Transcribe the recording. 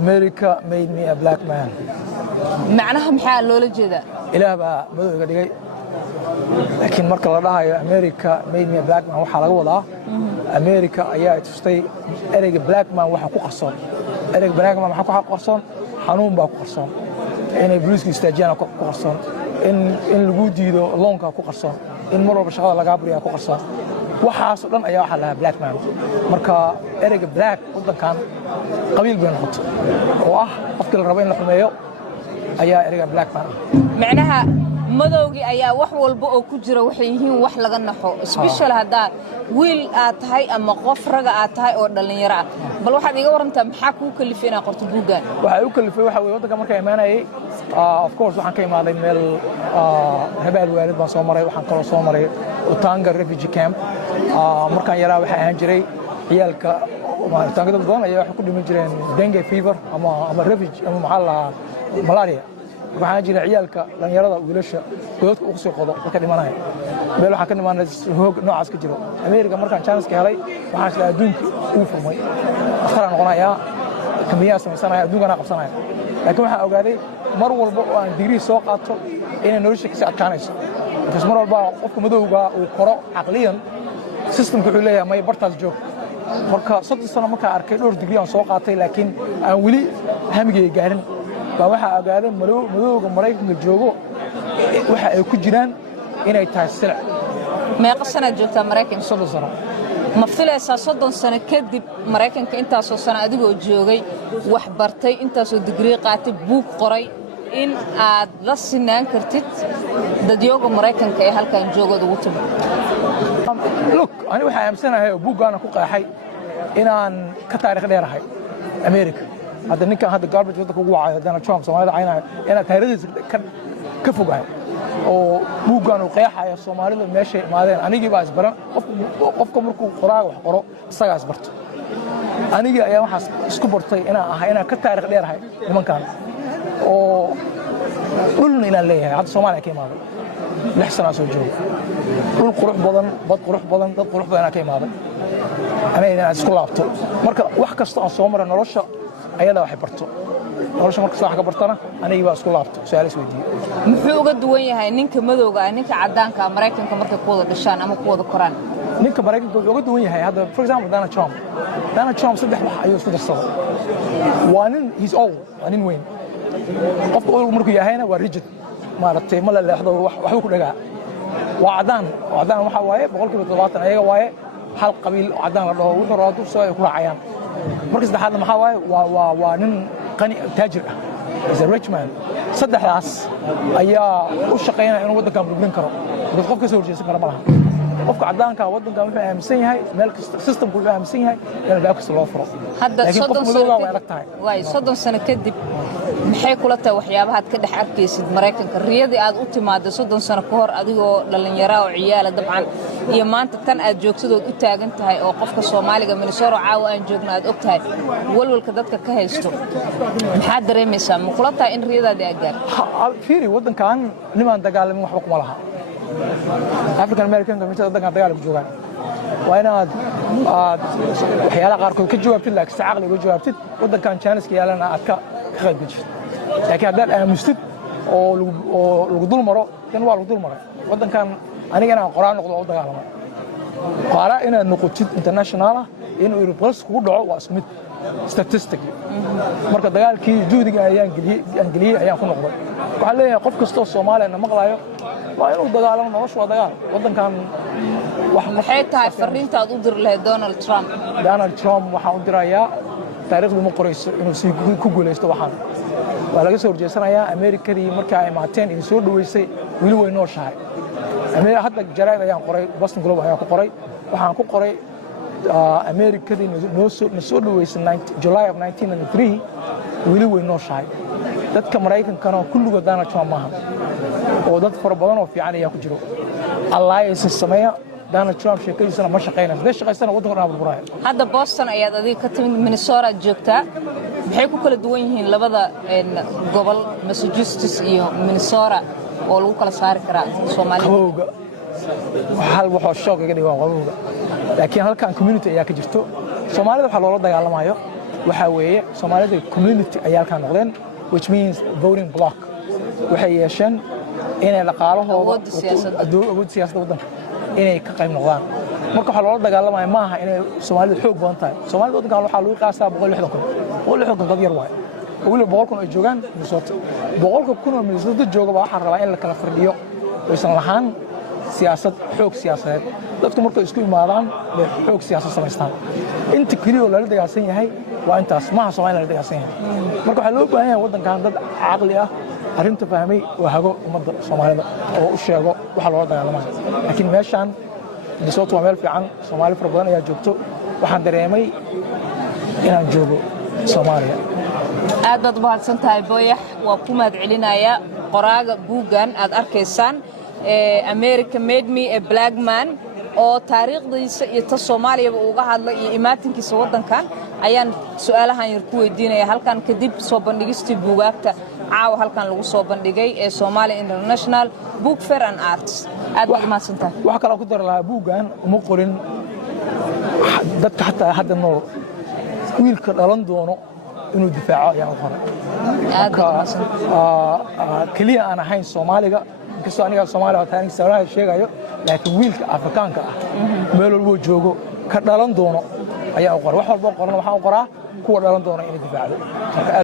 America made me a black man. macnaha maxaa loola jeedaa Ilaah baa madowga dhigay. Laakiin marka la dhahayo America made me a black man waxa laga wadaa America ayaa tustay ereyga black man waxa ku qarsoon. Ereyga black man waxa ku qarsoon xanuun baa ku qarsoon. Inay booliisku istaajiyaan ku qarsoon. In lagu diido loonka ku qarsoon. In mar walba shaqada laga buriyaa ku qarsoon. waxaas dhan ayaa waxa la black man marka ereyga black wadankan qabiil been noqoto oo ah qofkii la rabo in la xumeeyo ayaa ereyga black man macnaha madowgii ayaa wax walba oo ku jira waxay yihiin wax laga naxo special hadaa wiil aad tahay ama qof raga aad tahay oo dhalinyaro ah bal waxaad iga warantaa maxaa ku kalifay inaad qorto buugaan waxa uu kalifay waxa weeye wadanka markay imaanayay of course waxaan ka imaaday meel habaal waalid baan soo maray waxaan kaloo soo maray Utanga refugee camp markaan yaraa waxa aan jiray ciyalka taangada badan ayaa waxa ku dhiman jireen dengue fever ama refugee ama maxalla malaria waxaan jiray ciyalka dhalinyarada wiilasha godadka ugu soo qodo ka dhimanaya meel waxa ka dhimanay hoog noocaas ka jiro America markaan chance ka helay waxaan isla adduunka ugu furmay akhran noqonaya kambiyaas sameysanaaya adduunkana qabsanaya laakiin waxaan ogaaday mar walba oo aan digrii soo qaato inay nolosha ka sii adkaanayso bas mar walba qofka madowga uu koro aqliyan systemku wuxuu leeyahay may bartaas joog marka 3 sano marka arkay dhowr digrii aan soo qaatay laakiin aan wali hamigay gaarin baa waxa ogaaday madowga Mareykanka joogo waxa ay ku jiraan inay tahay sila meeqa sano joogtaa Mareykanka 3 sano ma filaysaa 30 sano kadib Mareykanka intaasoo sano adigoo joogay wax bartay intaasoo digrii qaatay buug qoray in aad la sinaan kartid dadyoga Mareykanka ee halkan joogada ugu timi look ani waxa aamsanahay buugaana ku qeexay inaan ka taariikh dheerahay America hadda ninkan hadda garbage wadda ugu wacay Donald Trump Soomaalida caynayo inaan taariikhdiisa ka fogahay oo buugaan uu qeexayo Soomaalida meesha imaadeen anigii baa isbaran qofka markuu qoraayo wax qoro isaga isbarto anigii ayaa waxaas isku bartay inaan ka taariikh dheerahay nimankan oo dhulna inaan leeyahay hadda Soomaaliya ka imaaday 6 sano soo joogo dhul qurux badan bad qurux badan dad qurux badan ka imaaday anayna isku laabto marka wax kasta oo soo maray nolosha ayada wax barto nolosha marka wax ka bartana anigii baa isku laabto su'aal is weydiiyay muxuu uga duwan yahay ninka madowga ninka cadaanka Mareykanka markay ku wada dhashaan ama ku wada koraan ninka Mareykanka wuxuu uga duwan yahay hadda for example Donald Trump saddex wax ayuu isku darsaday waa nin he's old waa nin weyn qofka uu markuu yahayna waa rigid maartay ma la leexdo wax ku dhagaa waa cadaan waxa waaye 70% ayaga waaye hal qabiil cadaan la dhaho wuxuu raado soo ay ku raacayaan markii saddexaad maxaa waaye waa nin qani taajir ah is a rich man saddexdaas ayaa u shaqeynaya inuu wadanka burburin karo dad qof ka soo horjeesan kara malaha qofka cadaanka wadanka wuxuu aaminsan yahay meel kasta systemku wuxuu aaminsan yahay in baab kasta loo furo hadda 30 sano kadib maxay kula tahay waxyaabaha aad ka dhex arkaysid Mareykanka riyadii aad u timaado 30 sano ka hor adigoo dhalinyaro oo ciyaal dabcan iyo maanta tan aad joogtado u taagan tahay oo qofka Soomaaliga Minnesota caawa aan joogno aad og tahay walwalka dadka ka haysto maxaa dareemaysaa ma kula tahay in riyadaadii aad gaarto fiiri wadankan niman dagaalamin waxba kuma laha African American community dadka dagaal ku joogaan waa inaad waxyaalaha qaarkood ka jawaabtid laakiin caqli uga jawaabtid wadankan chance ka yaalana aad ka qayb gashid laakiin haddaad aamustid oo lagu dul maro in waa lagu dul maray wadankan anigana qoraan noqdo oo dagaalamay qaara inaad noqotid international inuu reverse kugu dhaco waa isku mid statistically marka dagaalkii juhdiga ayaan geliyay ayaan ku noqday waxa leeyahay qof kasta oo Soomaaliyeed maqlaayo waa inuu dagaalamo nolosha waa dagaal wadankan wax maxay tahay fariinta aad u dir lahayd Donald Trump waxa uu dirayaa taariikhdu ma qorayso inuu si ku guuleysto waxaan waa laga soo horjeesanayaa Amerikadii markii ay maateen in soo dhaweysay wili way nooshahay Amerika hadda jaraa'id ayaan qoray Boston Globe ayaan ku qoray waxaan ku qoray Amerikadii soo dhaweysay July of 1993 wili way nooshahay dadka Mareykankana kulligood Donald Trump maaha oo dad fara badan oo fiican ayaa ku jiro alliance sameeya Donald Trump sheekadiisana ma shaqeynaa sidee shaqeysana waddanka dhan burburaya hadda Boston ayaad adiga ka timid Minnesota joogtaa maxay ku kala duwan yihiin labada gobol Massachusetts iyo Minnesota oo lagu kala saari karaa Soomaaliya hal wuxuu shoog iga dhigay qabowga laakiin halkan community ayaa ka jirto Soomaalida waxa loola dagaalamayo waxa weeye Soomaalida community ayaa halkaan noqdeen, which means voting block. waxay yeesheen inay dhaqaalahooda awood siyaasadda waddanka inay ka qayb noqdaan. marka waxa loola dagaalamaya maaha inay Soomaalidu xoog badan tahay. Soomaalida waddankan waxaa lagu qaasaa 160,000 dad yar waay. weli 100,000 ay joogaan Minnesota. 100,000 oo Minnesota jooga waxaa rabaa in la kala firdhiyo aysan lahaan siyaasad xoog siyaasadeed. dadku markay isku imaadaan bay xoog siyaasad samaystaan. inta kaliya oo lala dagaalsan yahay waa intaas, maaha Soomaaliya lala dagaalsan yahay. marka waxaa loo baahan yahay waddankan dad caqli ah arrinta fahmay oo hago ummadda Soomaalida oo u sheego waxa loola dagaalamayo. laakiin meeshaan Minnesota waa meel fiican, Soomaali fara badan ayaa joogto. waxaan dareemay inaan joogo Soomaaliya. aad baad mahadsan tahay Booyax, waa ku mahadcelinayaa qoraaga buuggan aad arkaysaan America Made Me a Black Man oo taariikhdiisa iyo ta Soomaaliyaba uga hadlay iyo imaatinkiisa waddankan ayaan su'aalahan yar ku weydiinaya halkan kadib soo bandhigistii buugaagta caawa halkan lagu soo bandhigay ee Somali International Book Fair and Arts. aad baad mahadsan tahay. waxa kale oo ku dar lahaa buuggan uma qorin dadka xataa hadda nool wiilka dhalan doono inuu difaaco ayaa u qoran. kaliya aan ahayn Soomaaliga inkastoo aniga Soomaaliya taariikhda Soomaaliya sheegayo, laakiin wiilka Afrikaanka ah meel walba joogo ka dhalan doono ayaa u qoran. wax walba qoran waxaan u qoraa kuwa dhalan doona inay difaacdo.